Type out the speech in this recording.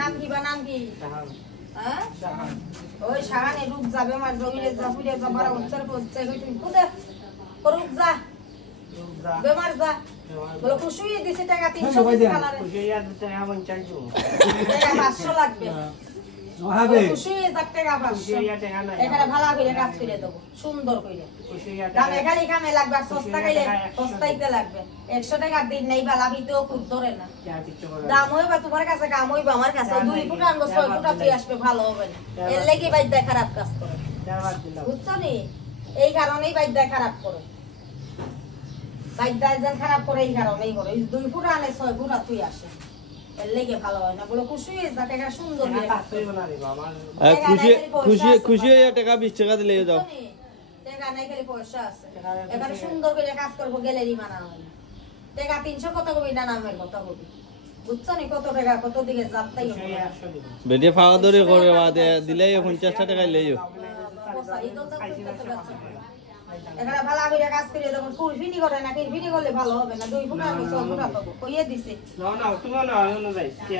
নাম কি বা নাম কি হ্যাঁ ওই সাহানে রূপ যাবে আমার জমিরে যা পুরে যা বারা উত্তর পড়ছে তুমি খুদে করুক যা বেমার যা বলো খুশি দিছে টাকা 300 কালারে খুশি আর টাকা 500 লাগবে হবে খুশি টাকা 500 এখানে ভালো করে কাজ করে দেব সুন্দর করে দামে খালি কামে লাগবে সস্তা খাইলে সস্তাইতে লাগবে 100 টাকা দিন নাই বালা ভিতেও খুব ধরে না দাম হইবা তোমার কাছে কাম হইবা আমার কাছে 2 ফুট আনবো 6 ফুট তুই আসবে ভালো হবে না এর লাগি বাইদা খারাপ কাজ করে বুঝছো নি এই কারণেই বাইদা খারাপ করে বাইদা যেন খারাপ করে এই কারণেই করে 2 ফুট আনে 6 ফুট তুই আসে এর লাগি ভালো হয় না বলে খুশি হয়ে যা টাকা সুন্দর করে কাজ করবে না রে বাবা খুশি হয়ে টাকা 20 টাকা দিলে যাও টাকা নাই খালি পয়সা আছে এবারে সুন্দর করে কাজ করব গ্যালারি বানানো হয় না টাকা 300 কত কবি না নামের কত কবি বুঝছো নি কত টাকা কত দিকে যাত্রাই হবে বেডে ফাওয়া দরে করে বাদে দিলেই 50 টাকা লইও এখানে ভালো করে কাজ করে যখন ফুল ফিনি করে না কি ফিনি করলে ভালো হবে না 2 ফুট আর 6 ফুট পাবো কইয়ে দিছে না না তুমি না যাই